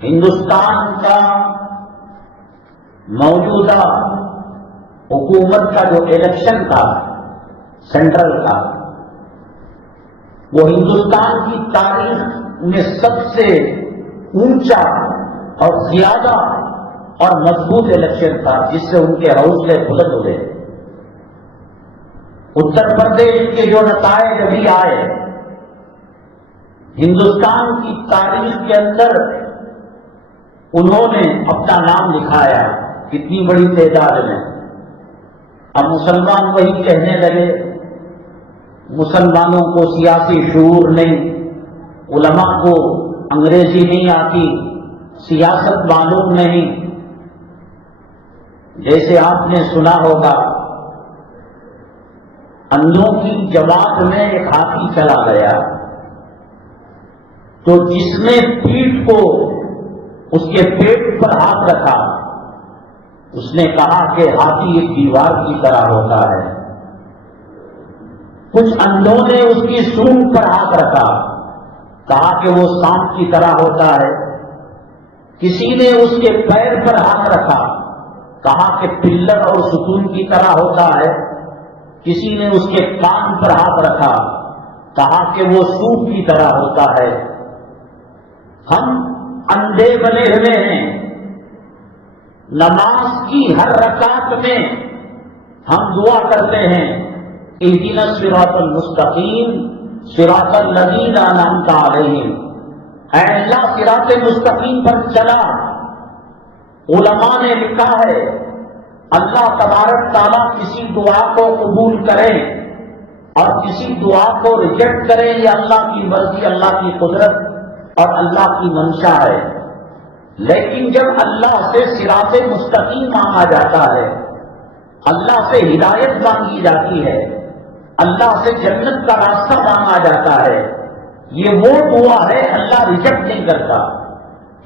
ہندوستان کا موجودہ حکومت کا جو الیکشن تھا سینٹرل کا، وہ ہندوستان کی تاریخ میں سب سے اونچا اور زیادہ اور مضبوط الیکشن تھا، جس سے ان کے حوصلے بلند ہوئے۔ اتر پردیش کے جو نتائج ابھی آئے، ہندوستان کی تاریخ کے اندر انہوں نے اپنا نام لکھایا، کتنی بڑی تعداد میں۔ اب مسلمان وہی کہنے لگے مسلمانوں کو سیاسی شعور نہیں، علماء کو انگریزی نہیں آتی، سیاست معلوم نہیں۔ جیسے آپ نے سنا ہوگا اندھوں کی جماعت میں ایک ہاتھی چلا گیا، تو جس نے پیٹھ کو اس کے پیٹ پر ہاتھ رکھا، اس نے کہا کہ ہاتھی ایک دیوار کی طرح ہوتا ہے۔ کچھ اندھوں نے اس کی سونڈ پر ہاتھ رکھا، کہا کہ وہ سانپ کی طرح ہوتا ہے۔ کسی نے اس کے پیر پر ہاتھ رکھا، کہا کہ پلر اور ستون کی طرح ہوتا ہے۔ کسی نے اس کے کان پر ہاتھ رکھا، کہا کہ وہ سوپ کی طرح ہوتا ہے۔ ہم اندھے بنے ہوئے ہیں، نماز کی ہر رکعت میں ہم دعا کرتے ہیں اہدنا الصراط المستقیم صراط الذین انعمت علیہم، اے اللہ صراط مستقیم پر چلا۔ علماء نے لکھا ہے اللہ تبارک تعالیٰ کسی دعا کو قبول کرے اور کسی دعا کو ریجیکٹ کرے، یہ اللہ کی مرضی، اللہ کی قدرت اور اللہ کی منشا ہے۔ لیکن جب اللہ سے صراط مستقیم مانگا جاتا ہے، اللہ سے ہدایت مانگی جاتی ہے، اللہ سے جنت کا راستہ مانگا جاتا ہے، یہ وہ دعا ہے اللہ ریجیکٹ نہیں کرتا،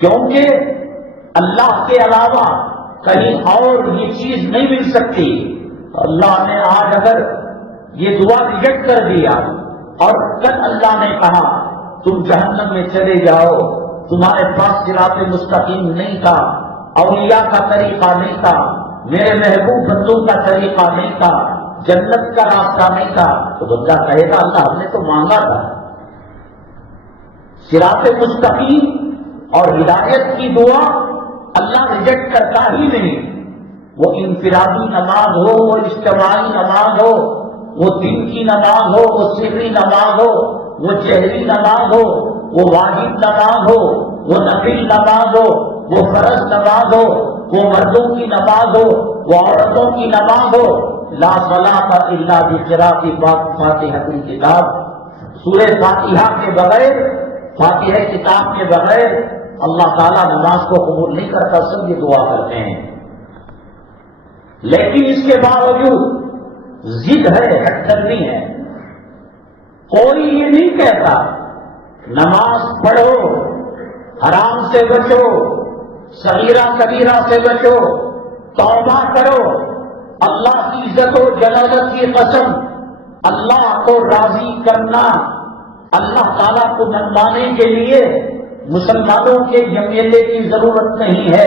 کیونکہ اللہ کے علاوہ کہیں اور یہ چیز نہیں مل سکتی۔ اللہ نے آج اگر یہ دعا ریجیکٹ کر دیا اور کل اللہ نے کہا تم جہنم میں چلے جاؤ، تمہارے پاس صراط مستقیم نہیں تھا، اولیاء کا طریقہ نہیں تھا، میرے محبوب بندوں کا طریقہ نہیں تھا، جنت کا راستہ نہیں تھا، تو بندہ کہے گا اللہ ہم نے تو مانگا تھا۔ صراط مستقیم اور ہدایت کی دعا اللہ ریجیکٹ کرتا ہی نہیں، وہ انفرادی نماز ہو، وہ اجتماعی نماز ہو، وہ دن کی نماز ہو، وہ سری نماز ہو، وہ جہری نماز ہو، وہ واجب نماز ہو، وہ نفل نماز ہو، وہ فرض نماز ہو، وہ مردوں کی نماز ہو، وہ عورتوں کی نماز ہو۔ لا صلاۃ الا بقراءۃ فاتحۃ الکتاب، سورہ فاتحہ کے بغیر، فاتحہ کتاب کے بغیر اللہ تعالیٰ نماز کو قبول نہیں کرتا، سب یہ دعا کرتے ہیں۔ لیکن اس کے باوجود ضد ہے، ہٹ کرنی ہے۔ کوئی یہ نہیں کہتا نماز پڑھو، حرام سے بچو، صغیرہ کبیرہ سے بچو، توبہ کرو، اللہ کی عزت و جلالت کی قسم، اللہ کو راضی کرنا، اللہ تعالیٰ کو منوانے کے لیے مسلمانوں کے ایم ایل اے کی ضرورت نہیں ہے،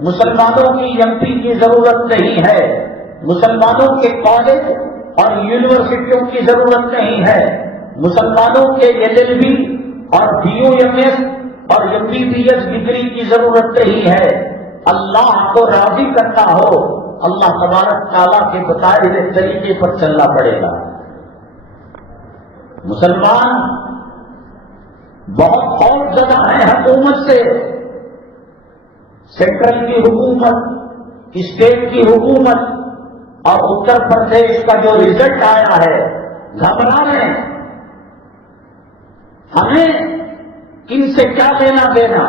مسلمانوں کی ایم پی کی ضرورت نہیں ہے، مسلمانوں کے کالج اور یونیورسٹیوں کی ضرورت نہیں ہے، مسلمانوں کے ایل ایل بی اور بی یو ایم ایس اور M B B S degree کی ضرورت نہیں ہے۔ اللہ کو راضی کرنا ہو، اللہ تبارک تعالیٰ کے بتائے ہوئے طریقے پر چلنا پڑے گا۔ مسلمان بہت خوف زدہ ہے حکومت سے، سینٹرل کی حکومت، اسٹیٹ کی حکومت اور اتر پردیش کا جو رزلٹ آیا ہے، گھبرا رہے ہیں۔ ہمیں ان سے کیا لینا دینا؟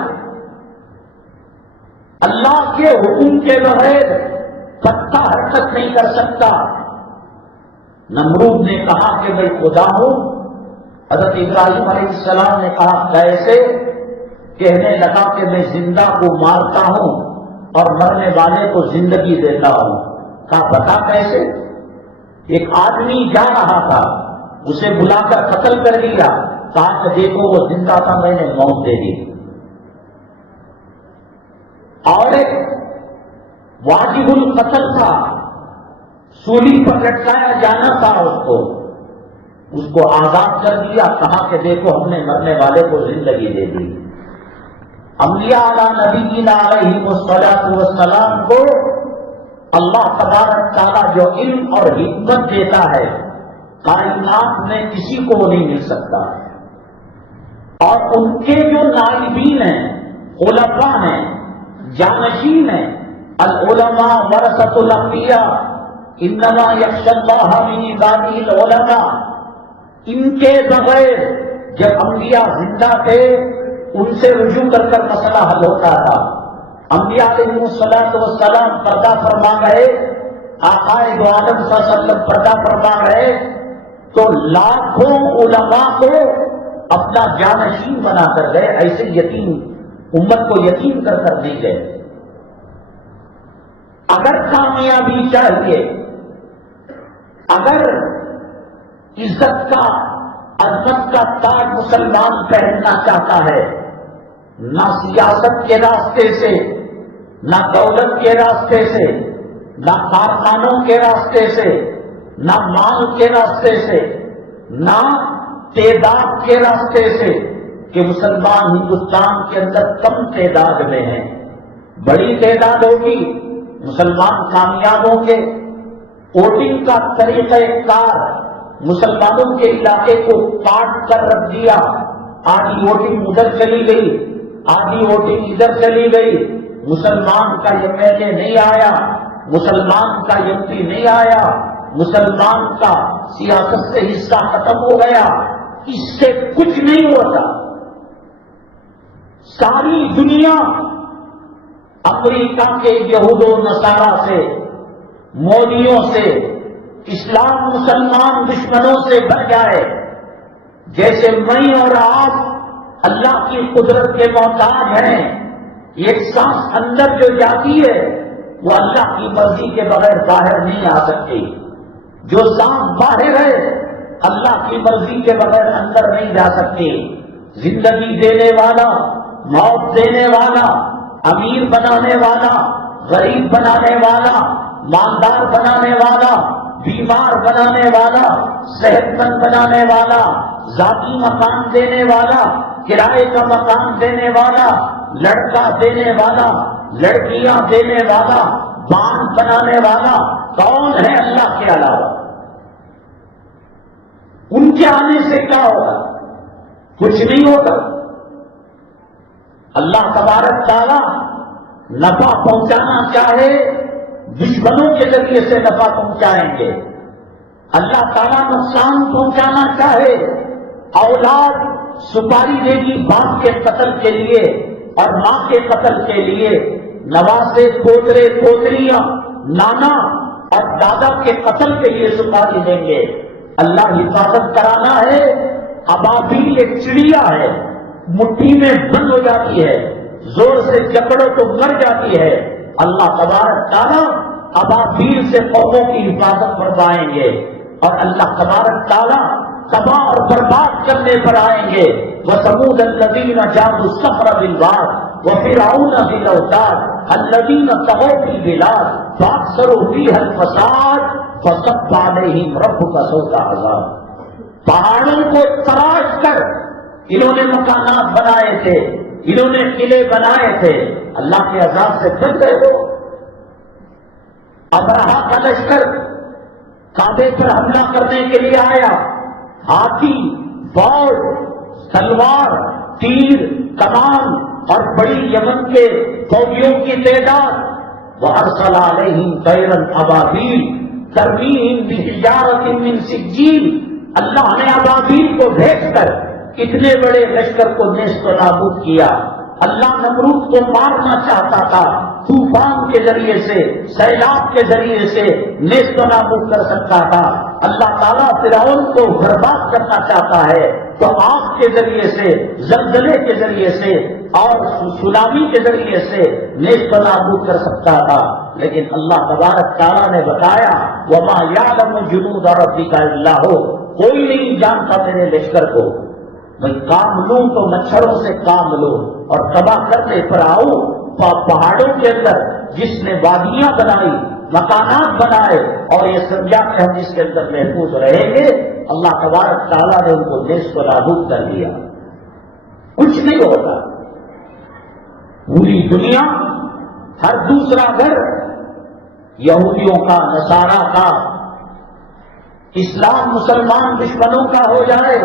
اللہ کے حکم کے بغیر پتا حرکت نہیں کر سکتا۔ نمرود نے کہا کہ میں خدا ہوں، حضرت ابراہیم علیہ السلام نے کہا کیسے؟ کہنے لگا کہ میں زندہ کو مارتا ہوں اور مرنے والے کو زندگی دیتا ہوں۔ کہا پتا کیسے؟ ایک آدمی جا رہا تھا، اسے بلا کر قتل کر دیا، کہا کہ دیکھو وہ زندہ تھا، میں نے موت دے دی۔ اور ایک واجب القتل تھا، سولی پر لٹکایا جانا تھا، اس کو آزاد کر دیا، کہا کہ دیکھو ہم نے مرنے والے کو زندگی دے دی۔ انبیاء علی نبینا علیہ الصلوۃ والسلام کو اللہ تبارک تعالیٰ جو علم اور حکمت دیتا ہے کائنات میں کسی کو نہیں مل سکتا، اور ان کے جو نائبین ہیں، علماء ہیں، جانشین ہیں، العلماء ورثۃ الانبیاء انما یخشی اللہ من عبادہ العلماء، ان کے بغیر جب انبیاء زندہ تھے ان سے رجوع کر کر مسئلہ حل ہوتا تھا۔ انبیاء علیہ الصلوۃ والسلام پردہ فرما گئے، آقا دو عالم صلی اللہ علیہ وسلم پردہ فرما گئے تو لاکھوں علماء کو اپنا جانشین بنا کر گئے، ایسے یتیم امت کو یتیم کر کر دی گئے۔ اگر کامیابی چاہیے، اگر عزت کا عظمت کا تاج مسلمان پہننا چاہتا ہے، نہ سیاست کے راستے سے، نہ دولت کے راستے سے، نہ کارخانوں کے راستے سے، نہ مال کے راستے سے، نہ تعداد کے راستے سے کہ مسلمان ہندوستان کے اندر کم تعداد میں ہیں، بڑی تعداد ہوگی مسلمان کامیاب ہوں گے۔ ووٹنگ کا طریقہ کار مسلمانوں کے علاقے کو کاٹ کر رکھ دیا، آدھی ووٹنگ ادھر چلی گئی، آدھی ووٹنگ ادھر چلی گئی، مسلمان کا ایم ایل اے نہیں آیا، مسلمان کا ایم پی نہیں آیا، مسلمان کا سیاست سے حصہ ختم ہو گیا۔ اس سے کچھ نہیں ہوتا۔ ساری دنیا امریکہ کے یہود و نصارہ سے، مودیوں سے، اسلام مسلمان دشمنوں سے بھر جائے، جیسے میں اور آپ اللہ کی قدرت کے محتاج ہیں۔ ایک سانس اندر جو جاتی ہے وہ اللہ کی مرضی کے بغیر باہر نہیں آ سکتی، جو سانس باہر ہے اللہ کی مرضی کے بغیر اندر نہیں جا سکتی۔ زندگی دینے والا، موت دینے والا، امیر بنانے والا، غریب بنانے والا، مالدار بنانے والا، بیمار بنانے والا، صحت مند بنانے والا، ذاتی مکان دینے والا، کرائے کا مکان دینے والا، لڑکا دینے والا، لڑکیاں دینے والا، باندھ بنانے والا کون ہے اللہ کے علاوہ؟ ان کے آنے سے کیا ہوگا؟ کچھ نہیں ہوگا۔ اللہ تبارک تعالیٰ نفع پہنچانا چاہے دشمنوں کے ذریعے سے نفع پہنچائیں گے، اللہ تعالیٰ نقصان پہنچانا چاہے اولاد سپاری دے گی باپ کے قتل کے لیے اور ماں کے قتل کے لیے، نواسے، پوترے، پوتریاں، نانا اور دادا کے قتل کے لیے سپاری دیں گے۔ اللہ حفاظت کرانا ہے۔ ابابیل ایک چڑیا ہے، مٹھی میں بند ہو جاتی ہے، زور سے جکڑو تو مر جاتی ہے۔ اللہ تبارک تعالیٰ ابابیل سے قوموں کی حفاظت فرمائیں گے، اور اللہ تبارک تعالیٰ تباہ اور برباد کرنے پر آئیں گے۔ وَثَمُودَ الَّذِينَ جَابُوا الصَّخْرَ بِالْوَادِ وَفِرْعَوْنَ ذِي الْأَوْتَادِ الَّذِينَ طَغَوْا فِي الْبِلَادِ فَأَكْثَرُوا فِيهَا الْفَسَادَ فَصَبَّ عَلَيْهِمْ رَبُّكَ صَوْتَ عَذَابٍ۔ پہاڑوں کو تراش کر انہوں نے مکانات بنائے تھے، انہوں نے قلعے بنائے تھے، اللہ کے عذاب سے بچ گئے ہو۔ ابرہا کا لشکر کعبے پر حملہ کرنے کے لیے آیا، ہاتھی، فوج، تلوار، تیر، کمان اور بڑی یمن کے فوجیوں کی تعداد۔ وَأَرْسَلَ عَلَيْهِمْ طَيْرًا أَبَابِيلَ تَرْمِيهِمْ بِحِجَارَةٍ مِّن سِجِّيلٍ۔ اللہ نے ابابیل کو بھیج کر اتنے بڑے لشکر کو نیست و نابود کیا۔ اللہ نمرود کو مارنا چاہتا تھا، طوفان کے ذریعے سے، سیلاب کے ذریعے سے نیست و نابود کر سکتا تھا۔ اللہ تعالیٰ فرعون کو برباد کرنا چاہتا ہے تو آگ کے ذریعے سے، زلزلے کے ذریعے سے اور سونامی کے ذریعے سے نیست و نابود کر سکتا تھا، لیکن اللہ تبارک تعالیٰ نے بتایا وَمَا يَعْلَمُ جُنُودَ رَبِّكَ إِلَّا هُوَ، کوئی نہیں جانتا تیرے لشکر کو۔ میں کام لوں تو مچھروں سے کام لوں اور تباہ کرنے پر آؤں پہاڑوں کے اندر جس نے وادیاں بنائی، مکانات بنائے اور یہ سمجھا کہ ہم اس کے اندر محفوظ رہیں گے، اللہ تبارک تعالیٰ نے ان کو دیش کو نابود کر دیا. کچھ نہیں ہوتا. پوری دنیا، ہر دوسرا گھر یہودیوں کا، نصارہ کا، اسلام مسلمان دشمنوں کا ہو جائے.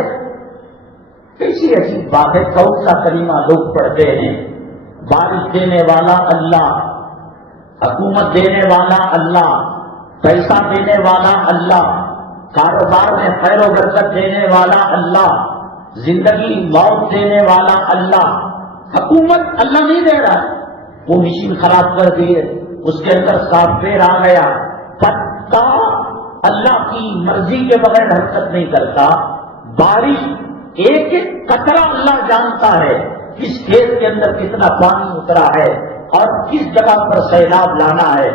کیسی عجیب بات ہے. کون سا کلمہ لوگ پڑھتے ہیں؟ بارش دینے والا اللہ، حکومت دینے والا اللہ، پیسہ دینے والا اللہ، کاروبار میں خیر و برکت دینے والا اللہ، زندگی موت دینے والا اللہ. حکومت اللہ نہیں دے رہا، وہ مشین خراب کر دیے، اس کے اندر سافٹ ویئر آ گیا، پتا اللہ کی مرضی کے بغیر حرکت نہیں کرتا. بارش ایک ایک قطرہ اللہ جانتا ہے، کس کھیت کے اندر کتنا پانی اترا ہے اور کس جگہ پر سیلاب لانا ہے.